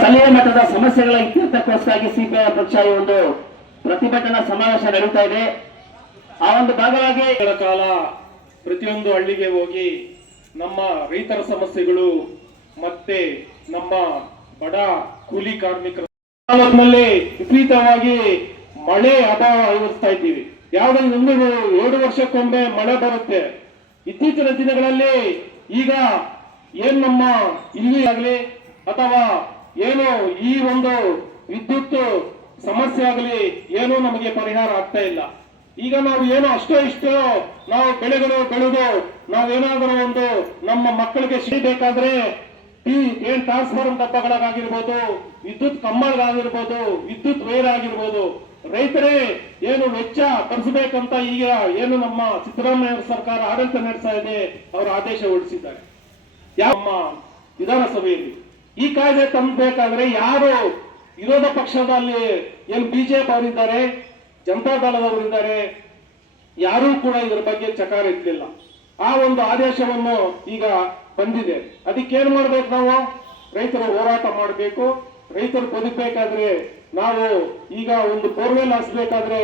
ಸ್ಥಳೀಯ ಮಟ್ಟದ ಸಮಸ್ಯೆಗಳ ಇತ್ಯರ್ಥಕ್ಕೋಸ್ಕರಾಗಿ ಸಿಪಿಐ ಪಕ್ಷ ಈ ಒಂದು ಪ್ರತಿಭಟನಾ ಸಮಾವೇಶ ನಡೀತಾ ಇದೆ. ಆ ಒಂದು ಭಾಗವಾಗಿ ಕಾಲ ಪ್ರತಿಯೊಂದು ಹಳ್ಳಿಗೆ ಹೋಗಿ ನಮ್ಮ ರೈತರ ಸಮಸ್ಯೆಗಳು ಮತ್ತೆ ನಮ್ಮ ಬಡ ಕೂಲಿ ಕಾರ್ಮಿಕರ ವಿಪರೀತವಾಗಿ ಮಳೆ ಅಭಾವ ಅನುಭವಿಸ್ತಾ ಇದ್ದೀವಿ. ಯಾವುದೇ ಒಂದು ಎರಡು ವರ್ಷಕ್ಕೊಮ್ಮೆ ಮಳೆ ಬರುತ್ತೆ. ಇತ್ತೀಚಿನ ದಿನಗಳಲ್ಲಿ ಈಗ ಏನ್ ನಮ್ಮ ಇಲ್ಲಿ ಆಗಲಿ ಅಥವಾ ಏನು ಈ ಒಂದು ವಿದ್ಯುತ್ ಸಮಸ್ಯೆ ಆಗಲಿ ಏನು ನಮಗೆ ಪರಿಹಾರ ಆಗ್ತಾ ಇಲ್ಲ. ಈಗ ನಾವು ಏನು ಅಷ್ಟೋ ಇಷ್ಟೋ ನಾವು ಬೆಳೆಗಳು ಬೆಳೆದು ನಾವೇನಾದರೂ ಒಂದು ನಮ್ಮ ಮಕ್ಕಳಿಗೆ ಸಿಗಬೇಕಾದ್ರೆ ಈ ಏನ್ ಟ್ರಾನ್ಸ್ಫಾರ್ಮ್ ಡಬ್ಬಗಳಾಗಿರ್ಬೋದು, ವಿದ್ಯುತ್ ಕಂಬಗಳಾಗಿರ್ಬೋದು, ವಿದ್ಯುತ್ ವೈರ್ ಆಗಿರ್ಬೋದು, ರೈತರೇ ಏನು ವೆಚ್ಚ ಭರಿಸಬೇಕಂತ ಈಗ ಏನು ನಮ್ಮ ಸಿದ್ದರಾಮಯ್ಯ ಸರ್ಕಾರ ಆಡಳಿತ ನಡೆಸ್ತಾ ಇದೆ, ಅವರು ಆದೇಶ ಹೊರಡಿಸಿದ್ದಾರೆ. ಯಾವ ವಿಧಾನಸಭೆಯಲ್ಲಿ? ಈ ಕಾಯ್ದೆ ತಂದ್ಬೇಕಾದ್ರೆ ಯಾರು ವಿರೋಧ ಪಕ್ಷದಲ್ಲಿ ಏನು ಬಿಜೆಪಿ ಅವರಿದ್ದಾರೆ, ಜನತಾ ದಳದವರಿದ್ದಾರೆ ಯಾರೂ ಕೂಡ ಇದರ ಬಗ್ಗೆ ಚಕಾರ ಇರ್ಲಿಲ್ಲ ಆ ಒಂದು ಆದೇಶವನ್ನು ಈಗ ಬಂದಿದೆ. ಅದಕ್ಕೇನ್ ಮಾಡ್ಬೇಕು ನಾವು? ರೈತರು ಹೋರಾಟ ಮಾಡಬೇಕು. ರೈತರು ಬದುಕಬೇಕಾದ್ರೆ ನಾವು ಈಗ ಒಂದು ಬೋರ್ವೆಲ್ ಹಾಸ್ಬೇಕಾದ್ರೆ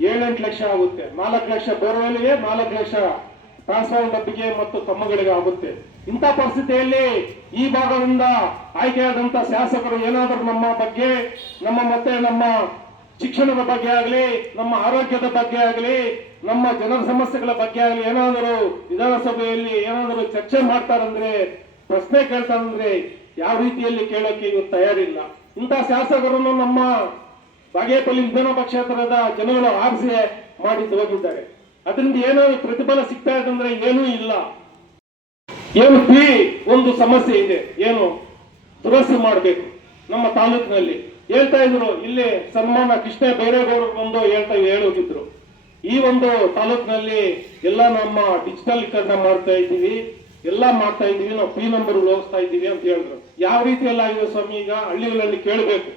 ಏಳೆಂಟು ಲಕ್ಷ ಆಗುತ್ತೆ. ನಾಲ್ಕು ಲಕ್ಷ ಬೋರ್ವೆಲ್ಗೆ ನಾಲ್ಕು ಲಕ್ಷ ಡಬ್ಬಿಗೆ ಮತ್ತು ತಮ್ಮಗಳಿಗೆ ಆಗುತ್ತೆ. ಇಂಥ ಪರಿಸ್ಥಿತಿಯಲ್ಲಿ ಈ ಭಾಗದಿಂದ ಆಯ್ಕೆಯಾದಂತ ಶಾಸಕರು ಏನಾದರೂ ನಮ್ಮ ಬಗ್ಗೆ, ನಮ್ಮ ಮತ್ತೆ ನಮ್ಮ ಶಿಕ್ಷಣದ ಬಗ್ಗೆ ಆಗಲಿ, ನಮ್ಮ ಆರೋಗ್ಯದ ಬಗ್ಗೆ ಆಗಲಿ, ನಮ್ಮ ಜನರ ಸಮಸ್ಯೆಗಳ ಬಗ್ಗೆ ಆಗಲಿ ಏನಾದರೂ ವಿಧಾನಸಭೆಯಲ್ಲಿ ಏನಾದರೂ ಚರ್ಚೆ ಮಾಡ್ತಾರಂದ್ರೆ, ಪ್ರಶ್ನೆ ಕೇಳ್ತಾರಂದ್ರೆ ಯಾವ ರೀತಿಯಲ್ಲಿ ಕೇಳೋಕೆ ಇವತ್ತು ತಯಾರಿಲ್ಲ. ಇಂಥ ಶಾಸಕರನ್ನು ನಮ್ಮ ಬಾಗೇಪಲ್ಲಿ ವಿಧಾನ ಕ್ಷೇತ್ರದ ಜನಗಳು ಆರಿಸಿ ಮಾಡಿದ್ದು ಹೋಗಿದ್ದಾರೆ. ಅದರಿಂದ ಏನೋ ಪ್ರತಿಫಲ ಸಿಗ್ತಾ ಇದೆ ಅಂದ್ರೆ ಏನೂ ಇಲ್ಲ. ಏನು ಪಿ ಒಂದು ಸಮಸ್ಯೆ ಇದೆ. ಏನು ದುರಸ್ತಿ ಮಾಡಬೇಕು ನಮ್ಮ ತಾಲೂಕಿನಲ್ಲಿ. ಹೇಳ್ತಾ ಇದ್ರು, ಇಲ್ಲಿ ಸನ್ಮಾನ ಕೃಷ್ಣ ಬೈರೇಗೌಡರು ಬಂದು ಹೇಳ್ತಾ ಹೇಳೋಗಿದ್ರು ಈ ಒಂದು ತಾಲೂಕಿನಲ್ಲಿ ಎಲ್ಲ ನಮ್ಮ ಡಿಜಿಟಲೀಕರಣ ಮಾಡ್ತಾ ಇದ್ದೀವಿ. ಎಲ್ಲ ಮಾಡ್ತಾ ಇದ್ದೀವಿ. ನಾವು ಪಿ ನಂಬರ್ ಹೋಗಿಸ್ತಾ ಇದ್ದೀವಿ ಅಂತ ಹೇಳಿದ್ರು. ಯಾವ ರೀತಿಯಲ್ಲಿ ಆಗಿದೆ ಸ್ವಾಮಿ? ಈಗ ಹಳ್ಳಿಗಳಲ್ಲಿ ಕೇಳಬೇಕು.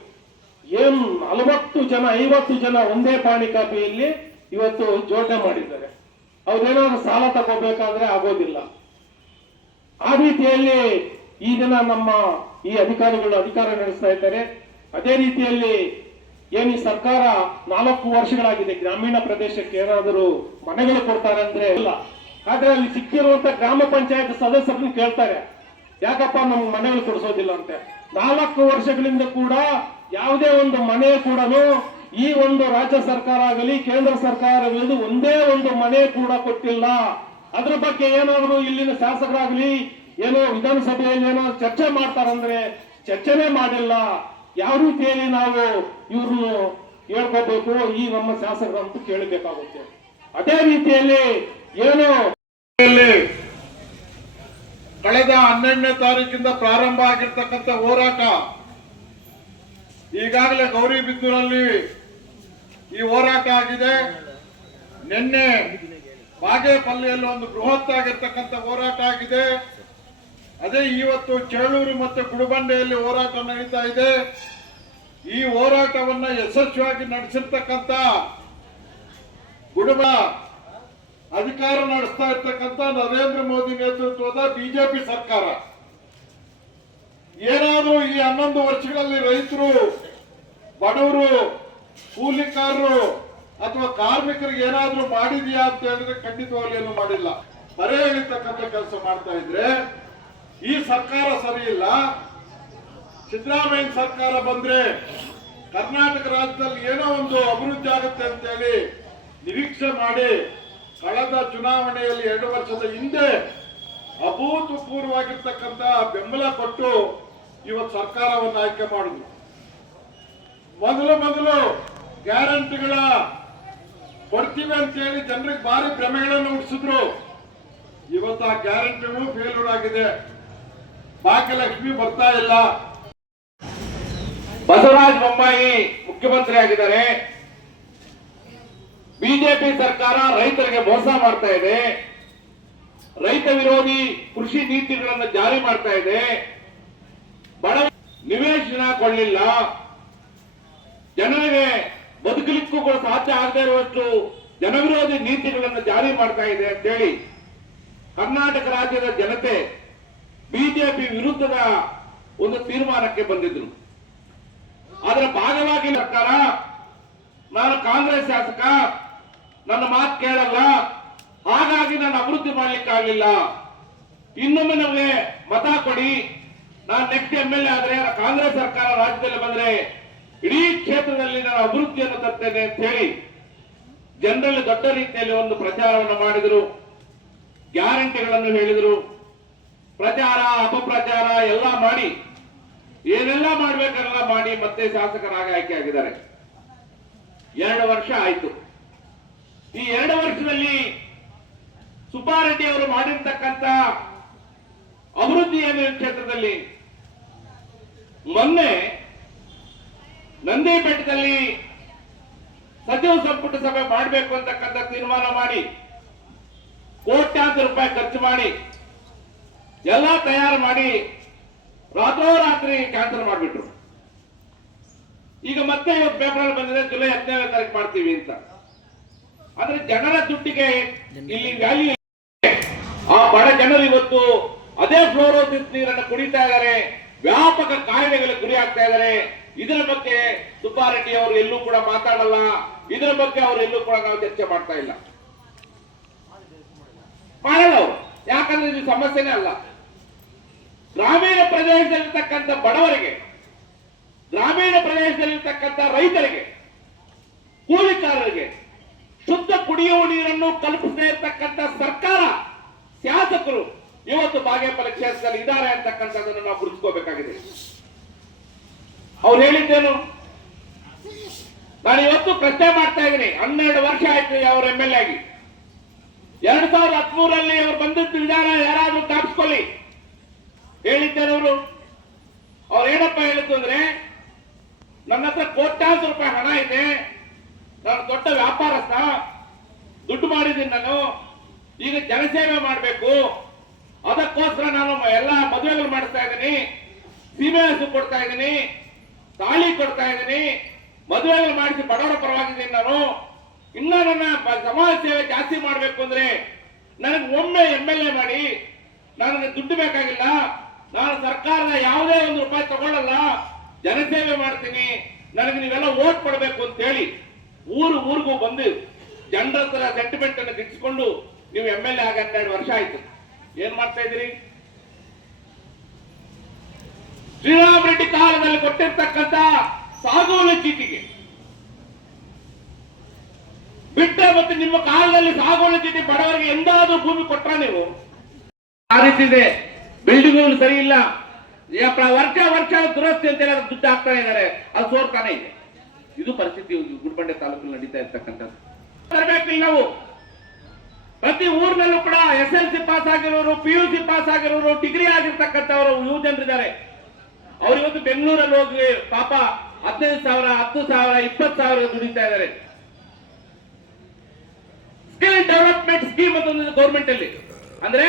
ಏನ್ ನಲವತ್ತು ಜನ, ಐವತ್ತು ಜನ ಒಂದೇ ಪಾಣಿ ಕಾಪಿಯಲ್ಲಿ ಇವತ್ತು ಜೋಡಣೆ ಮಾಡಿದ್ದಾರೆ. ಅವ್ರೇನಾದ್ರು ಸಾಲ ತಗೋಬೇಕಾದ್ರೆ ಆಗೋದಿಲ್ಲ. ಆ ರೀತಿಯಲ್ಲಿ ಈ ದಿನ ನಮ್ಮ ಈ ಅಧಿಕಾರಿಗಳು ಅಧಿಕಾರ ನಡೆಸ್ತಾ ಇದ್ದಾರೆ. ಅದೇ ರೀತಿಯಲ್ಲಿ ಏನು ಈ ಸರ್ಕಾರ ನಾಲ್ಕು ವರ್ಷಗಳಾಗಿದೆ, ಗ್ರಾಮೀಣ ಪ್ರದೇಶಕ್ಕೆ ಏನಾದರೂ ಮನೆಗಳು ಕೊಡ್ತಾರೆ ಅಂದ್ರೆ ಇಲ್ಲ. ಆದ್ರೆ ಅಲ್ಲಿ ಸಿಕ್ಕಿರುವಂತ ಗ್ರಾಮ ಪಂಚಾಯತ್ ಸದಸ್ಯರನ್ನು ಕೇಳ್ತಾರೆ. ಯಾಕಪ್ಪ ನಮ್ಗೆ ಮನೆಗಳು ಕೊಡಿಸೋದಿಲ್ಲ ಅಂತೆ. ನಾಲ್ಕು ವರ್ಷಗಳಿಂದ ಕೂಡ ಯಾವುದೇ ಒಂದು ಮನೆ ಕೂಡ ಈ ಒಂದು ರಾಜ್ಯ ಸರ್ಕಾರ ಆಗಲಿ, ಕೇಂದ್ರ ಸರ್ಕಾರ ಆಗಲಿ ಒಂದೇ ಒಂದು ಮನೆ ಕೂಡ ಕೊಟ್ಟಿಲ್ಲ. ಅದ್ರ ಬಗ್ಗೆ ಏನಾದರೂ ಇಲ್ಲಿನ ಶಾಸಕರಾಗಲಿ, ಏನೋ ವಿಧಾನಸಭೆಯಲ್ಲಿ ಏನೋ ಚರ್ಚೆ ಮಾಡ್ತಾರಂದ್ರೆ ಚರ್ಚೆನೇ ಮಾಡಿಲ್ಲ. ಯಾವ ರೀತಿಯಲ್ಲಿ ನಾವು ಇವ್ರನ್ನು ಹೇಳ್ಕೋಬೇಕು ಈ ನಮ್ಮ ಶಾಸಕರಂತೂ ಕೇಳಬೇಕಾಗುತ್ತೆ. ಅದೇ ರೀತಿಯಲ್ಲಿ ಏನು ಕಳೆದ ಹನ್ನೆರಡನೇ ತಾರೀಕಿಂದ ಪ್ರಾರಂಭ ಆಗಿರ್ತಕ್ಕಂಥ ಹೋರಾಟ ಈಗಾಗಲೇ ಗೌರಿಬಿದೂರಲ್ಲಿ ಈ ಹೋರಾಟ ಆಗಿದೆ. ನಿನ್ನೆ ಬಾಗೇಪಲ್ಲಿಯಲ್ಲಿ ಒಂದು ಬೃಹತ್ ಆಗಿರ್ತಕ್ಕಂಥ ಹೋರಾಟ ಆಗಿದೆ. ಅದೇ ಇವತ್ತು ಚೇಳೂರು ಮತ್ತು ಗುಡುಬಂಡೆಯಲ್ಲಿ ಹೋರಾಟ ನಡೀತಾ ಇದೆ. ಈ ಹೋರಾಟವನ್ನ ಯಶಸ್ವಿಯಾಗಿ ನಡೆಸಿರ್ತಕ್ಕಂಥ ಗುಡುಬ ಅಧಿಕಾರ ನಡೆಸ್ತಾ ಇರ್ತಕ್ಕಂಥ ನರೇಂದ್ರ ಮೋದಿ ನೇತೃತ್ವದ ಬಿಜೆಪಿ ಸರ್ಕಾರ. ಏನಾದರೂ ಈ ಹನ್ನೊಂದು ವರ್ಷಗಳಲ್ಲಿ ರೈತರು, ಬಡವರು ಕೂಲಿಕಾರರು ಅಥವಾ ಕಾರ್ಮಿಕರಿಗೆ ಏನಾದ್ರೂ ಮಾಡಿದ್ಯಾ ಅಂತ ಹೇಳಿದ್ರೆ ಖಂಡಿತವಾಗ್ಲೂ ಏನು ಮಾಡಿಲ್ಲ. ಬರೇ ಹೇಳಿರ್ತಕ್ಕಂಥ ಕೆಲಸ ಮಾಡ್ತಾ ಇದ್ರೆ, ಈ ಸರ್ಕಾರ ಸರಿ ಇಲ್ಲ. ಸಿದ್ದರಾಮಯ್ಯ ಸರ್ಕಾರ ಬಂದ್ರೆ ಕರ್ನಾಟಕ ರಾಜ್ಯದಲ್ಲಿ ಏನೋ ಒಂದು ಅಭಿವೃದ್ಧಿ ಆಗುತ್ತೆ ಅಂತೇಳಿ ನಿರೀಕ್ಷೆ ಮಾಡಿ ಕಳೆದ ಚುನಾವಣೆಯಲ್ಲಿ ಎರಡು ವರ್ಷದ ಹಿಂದೆ ಅಭೂತಪೂರ್ವವಾಗಿರ್ತಕ್ಕಂಥ ಬೆಂಬಲ ಕೊಟ್ಟು ಇವತ್ತು ಸರ್ಕಾರವನ್ನು ಆಯ್ಕೆ ಮಾಡಿದ್ರು. ಮೊದಲು ಮೊದಲು ಗ್ಯಾರಂಟಿಗಳ ಕೊಡ್ತೀವಿ ಅಂತ ಹೇಳಿ ಜನರಿಗೆ ಭಾರಿ ಭ್ರಮೆಗಳನ್ನು ಹುಟ್ಟಿಸಿದ್ರು. ಇವತ್ತು ಆ ಗ್ಯಾರಂಟಿಗಳು ಫೇಲ್ಯೂರ್ ಆಗಿದೆ. ಭಾಗ್ಯಲಕ್ಷ್ಮಿ ಬರ್ತಾ ಇಲ್ಲ. ಬಸವರಾಜ ಬೊಮ್ಮಾಯಿ ಮುಖ್ಯಮಂತ್ರಿ ಆಗಿದ್ದಾರೆ. ಬಿಜೆಪಿ ಸರ್ಕಾರ ರೈತರಿಗೆ ಮೋಸ ಮಾಡ್ತಾ ಇದೆ. ರೈತ ವಿರೋಧಿ ಕೃಷಿ ನೀತಿಗಳನ್ನು ಜಾರಿ ಮಾಡ್ತಾ ಇದೆ. ಬಡ ನಿವೇಶನ ಕೊಡಲಿಲ್ಲ. ಜನರಿಗೆ ಕೂಡ ಸಾಧ್ಯ ಆಗದೇ ಇರುವಷ್ಟು ಜನವಿರೋಧಿ ನೀತಿಗಳನ್ನು ಜಾರಿ ಮಾಡ್ತಾ ಇದೆ ಅಂತೇಳಿ ಕರ್ನಾಟಕ ರಾಜ್ಯದ ಜನತೆ ಬಿಜೆಪಿ ವಿರುದ್ಧದ ಒಂದು ತೀರ್ಮಾನಕ್ಕೆ ಬಂದಿದ್ರು. ಅದರ ಭಾಗವಾಗಿ ಸರ್ಕಾರ, ನಾನು ಕಾಂಗ್ರೆಸ್ ಶಾಸಕ, ನನ್ನ ಮಾತು ಕೇಳಲ್ಲ, ಹಾಗಾಗಿ ನಾನು ಅಭಿವೃದ್ಧಿ ಮಾಡ್ಲಿಕ್ಕಾಗಲಿಲ್ಲ ಇನ್ನೊಮ್ಮೆ ನಮಗೆ ಮತ ಕೊಡಿ. ನಾನು ನೆಕ್ಸ್ಟ್ ಎಂ ಎಲ್ ಎ ಆದ್ರೆ, ಕಾಂಗ್ರೆಸ್ ಸರ್ಕಾರ ರಾಜ್ಯದಲ್ಲಿ ಬಂದ್ರೆ ಇಡೀ ಕ್ಷೇತ್ರದಲ್ಲಿ ನಾನು ಅಭಿವೃದ್ಧಿಯನ್ನು ತರ್ತೇನೆ ಅಂತ ಹೇಳಿ ಜನರಲ್ಲಿ ದೊಡ್ಡ ರೀತಿಯಲ್ಲಿ ಒಂದು ಪ್ರಚಾರವನ್ನು ಮಾಡಿದರು, ಗ್ಯಾರಂಟಿಗಳನ್ನು ಹೇಳಿದರು, ಪ್ರಚಾರ, ಅಪಪ್ರಚಾರ ಎಲ್ಲ ಮಾಡಿ, ಏನೆಲ್ಲ ಮಾಡ್ಬೇಕೆಲ್ಲ ಮಾಡಿ ಮತ್ತೆ ಶಾಸಕರಾಗಿ ಆಯ್ಕೆ ಆಗಿದ್ದಾರೆ. ಎರಡು ವರ್ಷ ಆಯಿತು. ಈ ಎರಡು ವರ್ಷದಲ್ಲಿ ಸುಬ್ಬಾರೆಡ್ಡಿ ಅವರು ಮಾಡಿರ್ತಕ್ಕಂಥ ಅಭಿವೃದ್ಧಿ ಕ್ಷೇತ್ರದಲ್ಲಿ ಮೊನ್ನೆ ನಂದಿ ಬೆಟ್ಟದಲ್ಲಿ ಸಚಿವ ಸಂಪುಟ ಸಭೆ ಮಾಡಬೇಕು ಅಂತಕ್ಕಂಥ ತೀರ್ಮಾನ ಮಾಡಿ, ಕೋಟ್ಯಾಂತರ ರೂಪಾಯಿ ಖರ್ಚು ಮಾಡಿ, ಎಲ್ಲ ತಯಾರು ಮಾಡಿ ರಾತ್ರೋರಾತ್ರಿ ಕ್ಯಾನ್ಸಲ್ ಮಾಡಿಬಿಟ್ರು. ಈಗ ಮತ್ತೆ ಇವತ್ತು ಪೇಪರ್ ಬಂದಿದೆ, ಜುಲೈ ಹದಿನೈದನೇ ತಾರೀಕು ಮಾಡ್ತೀವಿ ಅಂತ. ಆದ್ರೆ ಜನರ ದುಡ್ಡಿಗೆ ಇಲ್ಲಿ ವ್ಯಾಲ್ಯೂ ಆ ಬಡ ಜನರು ಇವತ್ತು ಅದೇ ಫ್ಲೋರೋಸಿಸ್ ನೀರನ್ನು ಕುಡಿತಾ ಇದ್ದಾರೆ, ವ್ಯಾಪಕ ಕಾಯಿಲೆಗಳಿಗೆ ಗುರಿ ಆಗ್ತಾ ಇದ್ದಾರೆ. ಇದರ ಬಗ್ಗೆ ಸುಬ್ಬಾರೆಡ್ಡಿ ಅವರು ಎಲ್ಲೂ ಕೂಡ ಮಾತಾಡಲ್ಲ. ಇದರ ಬಗ್ಗೆ ಅವರು ಎಲ್ಲೂ ಕೂಡ ನಾವು ಚರ್ಚೆ ಮಾಡ್ತಾ ಇಲ್ಲ. ಮಾಡಲ್ಲ ಅವರು. ಯಾಕಂದ್ರೆ ಇದು ಸಮಸ್ಯೆನೇ ಅಲ್ಲ. ಗ್ರಾಮೀಣ ಪ್ರದೇಶದಲ್ಲಿರ್ತಕ್ಕಂಥ ಬಡವರಿಗೆ, ಗ್ರಾಮೀಣ ಪ್ರದೇಶದಲ್ಲಿರ್ತಕ್ಕಂಥ ರೈತರಿಗೆ, ಕೂಲಿಕಾರರಿಗೆ ಶುದ್ಧ ಕುಡಿಯುವ ನೀರನ್ನು ಕಲ್ಪಿಸದೇ ಇರತಕ್ಕಂಥ ಸರ್ಕಾರ ಶಾಸಕರು ಇವತ್ತು ಬಾಗೇಪಲ್ಲಿ ಕ್ಷೇತ್ರದಲ್ಲಿ ಇದ್ದಾರೆ ಅಂತಕ್ಕಂಥದ್ದನ್ನು ನಾವು ಗುರುತಿಸ್ಕೋಬೇಕಾಗಿದೆ. ಅವ್ರು ಹೇಳಿದ್ದೇನು? ನಾನು ಇವತ್ತು ಪ್ರಶ್ನೆ ಮಾಡ್ತಾ ಇದ್ದೀನಿ. ಹನ್ನೆರಡು ವರ್ಷ ಆಯ್ತು ಅವ್ರ ಎಂ ಎಲ್ ಆಗಿ. ಎರಡ್ ಸಾವಿರದ ಹದಿಮೂರಲ್ಲಿ ಅವ್ರು ಬಂದಿದ್ದ ವಿಧಾನ ಯಾರಾದ್ರೂ ಕಾಪಿಸ್ಕೊಳ್ಳಿ ಹೇಳಿದ್ದೇನೆ ಅವರು? ಅವ್ರು ಏನಪ್ಪ ಹೇಳಿದ್ದು ಅಂದ್ರೆ, ನನ್ನ ಹತ್ರ ಕೋಟ್ಯಾಂತರ ರೂಪಾಯಿ ಹಣ ಇದೆ. ನಾನು ದೊಡ್ಡ ವ್ಯಾಪಾರಸ್ಥ. ದುಡ್ಡು ಮಾಡಿದ್ದೀನಿ ನಾನು. ಈಗ ಜನಸೇವೆ ಮಾಡಬೇಕು. ಅದಕ್ಕೋಸ್ಕರ ನಾನು ಎಲ್ಲ ಮದುವೆಗಳು ಮಾಡ್ತಾ ಇದ್ದೀನಿ. ಸೀಮೆ ಹಸು ಕೊಡ್ತಾ ಇದ್ದೀನಿ. ತಾಳಿ ಕೊಡ್ತಾ ಇದ್ದೀನಿ. ಮದುವೆಗಳು ಮಾಡಿಸಿ ಬಡವರ ಪರವಾಗಿದ್ದೀನಿ ನಾನು. ಇನ್ನ ನನ್ನ ಸಮಾಜ ಸೇವೆ ಜಾಸ್ತಿ ಮಾಡಬೇಕು ಅಂದ್ರೆ ನನಗೆ ಒಮ್ಮೆ ಎಂ ಎಲ್ ಎ ಮಾಡಿ ನನಗೆ ದುಡ್ಡು ಬೇಕಾಗಿಲ್ಲ. ನಾನು ಸರ್ಕಾರದ ಯಾವುದೇ ಒಂದು ರೂಪಾಯಿ ತಗೊಳ್ಳಲ್ಲ ಜನಸೇವೆ ಮಾಡ್ತೀನಿ. ನನಗೆ ನೀವೆಲ್ಲ ಓಟ್ ಕೊಡಬೇಕು ಅಂತ ಹೇಳಿ ಊರು ಊರಿಗೂ ಬಂದು ಜನರ ಸೆಂಟಿಮೆಂಟ್ ಅನ್ನು ಗಿಟ್ಟಿಸ್ಕೊಂಡು ನೀವು ಎಂ ಎಲ್ ಎ ಆಗ ಹನ್ನೆರಡು ವರ್ಷ ಆಯ್ತು. ಏನ್ ಮಾಡ್ತಾ ಇದ್ದೀರಿ? ಶ್ರೀರಾಮ್ ರೆಡ್ಡಿ ಕಾಲದಲ್ಲಿ ಕೊಟ್ಟಿರ್ತಕ್ಕಂಥ ಸಾಗುವಳಿ ಚೀಟಿಗೆ. ಬಿಟ್ಟ ಮತ್ತೆ ನಿಮ್ಮ ಕಾಲದಲ್ಲಿ ಸಾಗುವಳಿ ಚೀಟಿ ಬಡವರಿಗೆ ಎಂದಾದ್ರೂ ಭೂಮಿ ಕೊಟ್ರ ನೀವು? ಆ ರೀತಿ ಇದೆ. ಸರಿ ಇಲ್ಲ. ವರ್ಷ ವರ್ಷ ದುರಸ್ತಿ ಅಂತ ಹೇಳಿ ದುಡ್ಡು ಹಾಕ್ತಾ ಇದ್ದಾರೆ. ಅದು ಸೋರ್ತಾನೆ ಇದೆ. ಇದು ಪರಿಸ್ಥಿತಿ ಗುಡ್ಬಂಡೆ ತಾಲೂಕಿನಲ್ಲಿ ನಡೀತಾ ಇರ್ತಕ್ಕಂಥದ್ದು. ತರಬೇಕಿಲ್ಲ ನಾವು. ಪ್ರತಿ ಊರಿನಲ್ಲೂ ಕೂಡ ಎಸ್ ಎಲ್ ಸಿ ಪಾಸ್ ಆಗಿರೋರು, ಪಿ ಯು ಸಿ ಪಾಸ್ ಆಗಿರೋರು, ಡಿಗ್ರಿ ಆಗಿರ್ತಕ್ಕಂಥವರು ಯುವ ಜನರಿದ್ದಾರೆ ಅವ್ರು ಇವತ್ತು ಬೆಂಗಳೂರಲ್ಲಿ ಹೋಗಿ ಪಾಪ ಹದಿನೈದು ಸಾವಿರ, ಹತ್ತು ಸಾವಿರ, ಇಪ್ಪತ್ತು ಸಾವಿರ ದುಡಿತಾ ಇದ್ದಾರೆ. ಸ್ಕಿಲ್ ಡೆವಲಪ್ಮೆಂಟ್ ಸ್ಕೀಮ್ ಅಂತ ಒಂದು ಗೌರ್ಮೆಂಟ್ ಅಲ್ಲಿ. ಅಂದ್ರೆ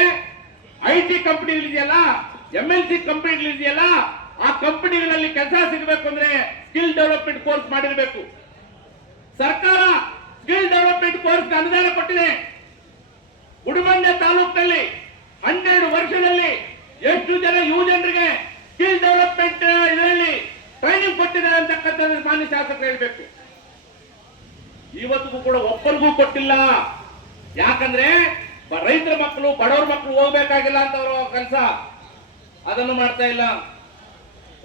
ಐ ಟಿ ಕಂಪ್ನಿಗಳಿದೆಯಲ್ಲ ಎಂ ಎಲ್ ಸಿ ಕಂಪ್ನಿಗಳಿದೆಯಲ್ಲ ಆ ಕಂಪನಿಗಳಲ್ಲಿ ಕೆಲಸ ಸಿಗಬೇಕು ಅಂದ್ರೆ ಸ್ಕಿಲ್ ಡೆವಲಪ್ಮೆಂಟ್ ಕೋರ್ಸ್ ಮಾಡಿರಬೇಕು. ಸರ್ಕಾರ ಸ್ಕಿಲ್ ಡೆವಲಪ್ಮೆಂಟ್ ಕೋರ್ಸ್ ಅನುದಾನ ಕೊಟ್ಟಿದೆ. ಉಡುಮಂಡ್ಯ ತಾಲೂಕಿನಲ್ಲಿ ಹನ್ನೆರಡು ವರ್ಷದಲ್ಲಿ ಎಷ್ಟು ಜನ ಯುವ ಜನರಿಗೆ ಸ್ಕಿಲ್ ಡೆವಲಪ್ಮೆಂಟ್ ಇದರಲ್ಲಿ ಟ್ರೈನಿಂಗ್ ಕೊಟ್ಟಿದೆ ಅಂತಕ್ಕಂಥದ್ದು ಮಾನ್ಯ ಶಾಸಕರು ಹೇಳಬೇಕು. ಇವತ್ತಿಗೂ ಕೂಡ ಒಬ್ಬರಿಗೂ ಕೊಟ್ಟಿಲ್ಲ. ಯಾಕಂದ್ರೆ ರೈತರ ಮಕ್ಕಳು, ಬಡವರ ಮಕ್ಕಳು ಹೋಗ್ಬೇಕಾಗಿಲ್ಲ ಅಂತ ಅವರು ಕೆಲಸ. ಅದನ್ನು ಮಾಡ್ತಾ ಇಲ್ಲ.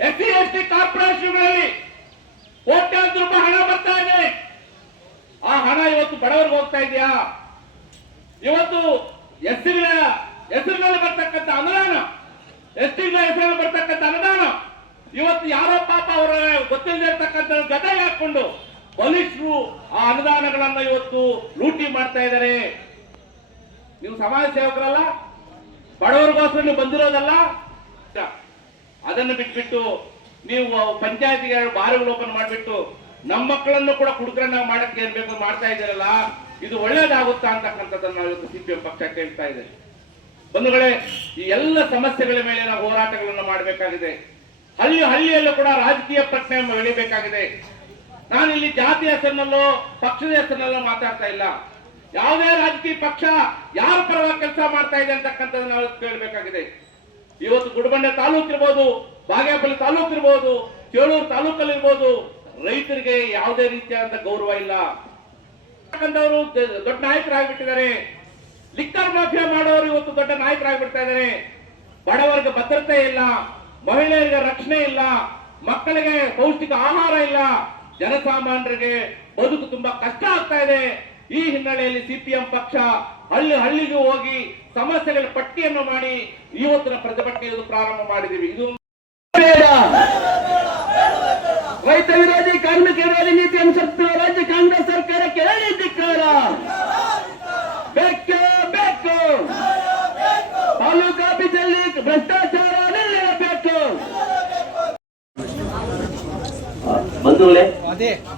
ಎಸ್ ಸಿ ಎಸ್ ಟಿ ಕಾರ್ಪೊರೇಷನ್ಗಳಲ್ಲಿ ಕೋಟ್ಯಾಂತರ ರೂಪಾಯಿ ಹಣ ಬರ್ತಾ ಇದೆ. ಆ ಹಣ ಇವತ್ತು ಬಡವರಿಗೆ ಹೋಗ್ತಾ ಇದೆಯಾ? ಇವತ್ತು ಹೆಸರಿನ, ಹೆಸರಿನಲ್ಲಿ ಬರ್ತಕ್ಕಂಥ ಎಸ್ಟಿಗಳ ಹೆಸರು ಬರ್ತಕ್ಕಂಥ ಅನುದಾನ. ಇವತ್ತು ಯಾರೋ ಪಾಪ ಅವರ ಗೊತ್ತಿಲ್ಲದೆ ಇರ್ತಕ್ಕಂಥ ಗತೆ ಹಾಕೊಂಡು ಬಲಿಷ್ಠರು ಆ ಅನುದಾನಗಳನ್ನ ಇವತ್ತು ಲೂಟಿ ಮಾಡ್ತಾ ಇದ್ದಾರೆ. ನೀವು ಸಮಾಜ ಸೇವಕರಲ್ಲ ಬಡವರಿಗೋಸ್ಕರ ನೀವು ಬಂದಿರೋದಲ್ಲ. ಅದನ್ನು ಬಿಟ್ಬಿಟ್ಟು ನೀವು ಪಂಚಾಯತಿಗೆ ಬಾರುಗಳು ಓಪನ್ ಮಾಡಿಬಿಟ್ಟು ನಮ್ಮ ಮಕ್ಕಳನ್ನು ಕೂಡ ಕುಡುಕರನ್ನ ಮಾಡಕ್ಕೆ ಏನ್ಬೇಕು ಮಾಡ್ತಾ ಇದ್ದೀರಲ್ಲ, ಇದು ಒಳ್ಳೇದಾಗುತ್ತಾ ಅಂತಕ್ಕಂಥದ್ದನ್ನು ಇವತ್ತು ಸಿಪಿಎಂ ಪಕ್ಷ ಕೇಳ್ತಾ ಇದೆ. ಬಂಧುಗಳೇ, ಈ ಎಲ್ಲ ಸಮಸ್ಯೆಗಳ ಮೇಲೆ ನಾವು ಹೋರಾಟಗಳನ್ನು ಮಾಡಬೇಕಾಗಿದೆ. ಹಳ್ಳಿ ಹಳ್ಳಿಯಲ್ಲೂ ಕೂಡ ರಾಜಕೀಯ ಪ್ರಶ್ನೆ ಬೆಳಿಬೇಕಾಗಿದೆ ನಾನು ಇಲ್ಲಿ ಜಾತಿ ಹೆಸರಿನಲ್ಲೋ, ಪಕ್ಷದ ಹೆಸರಿನಲ್ಲೋ ಮಾತಾಡ್ತಾ ಇಲ್ಲ. ಯಾವುದೇ ರಾಜಕೀಯ ಪಕ್ಷ ಯಾರ ಪರವಾಗಿ ಕೆಲಸ ಮಾಡ್ತಾ ಇದೆ ಅಂತಕ್ಕಂಥದ್ದು ನಾವು ಕೇಳಬೇಕಾಗಿದೆ. ಇವತ್ತು ಗುಡಬಂಡೆ ತಾಲೂಕ್ ಇರ್ಬೋದು, ಬಾಗೇಪಲ್ಲಿ ತಾಲೂಕ್ ಇರ್ಬೋದು ಚೇಳೂರು ತಾಲೂಕಲ್ಲಿ ಇರ್ಬೋದು, ರೈತರಿಗೆ ಯಾವುದೇ ರೀತಿಯಾದ ಗೌರವ ಇಲ್ಲ. ದೊಡ್ಡ ನಾಯಕರಾಗ್ಬಿಟ್ಟಿದ್ದಾರೆ. ಲಿಕ್ಕರ್ ಮಾಫಿಯಾ ಮಾಡೋರು ಇವತ್ತು ದೊಡ್ಡ ನಾಯಕರಾಗ್ಬಿಡ್ತಾ ಇದ್ದಾರೆ. ಬಡವರಿಗೆ ಭದ್ರತೆ ಇಲ್ಲ, ಮಹಿಳೆಯರಿಗೆ ರಕ್ಷಣೆ ಇಲ್ಲ, ಮಕ್ಕಳಿಗೆ ಪೌಷ್ಟಿಕ ಆಹಾರ ಇಲ್ಲ. ಜನಸಾಮಾನ್ಯರಿಗೆ ಬದುಕು ತುಂಬಾ ಕಷ್ಟ ಆಗ್ತಾ ಇದೆ. ಈ ಹಿನ್ನೆಲೆಯಲ್ಲಿ ಸಿಪಿಎಂ ಪಕ್ಷ ಹಳ್ಳಿ ಹಳ್ಳಿಗೆ ಹೋಗಿ ಸಮಸ್ಯೆಗಳ ಪಟ್ಟಿಯನ್ನು ಮಾಡಿ ಇವತ್ತಿನ ಪ್ರತಿಭಟನೆಯನ್ನು ಪ್ರಾರಂಭ ಮಾಡಿದೀವಿ ಇದು ರೈತ ವಿರೋಧಿ ಕಾರ್ಮಿಕ ವಿರೋಧಿ ನೀತಿ ಅನುಸರಿಸುವ ರಾಜ್ಯ ಕಾಂಗ್ರೆಸ್ ಸರ್ಕಾರಕ್ಕೆ ಹೇಳಿ ಧಿಕ್ಕಾರ ಬೇಕು ಬೇಕು ತಾಲೂಕು ಆಫೀಸಲ್ಲಿ ಭ್ರಷ್ಟಾಚಾರ ನಿಲ್ಲಬೇಕು ಬಂಧುಗಳೇ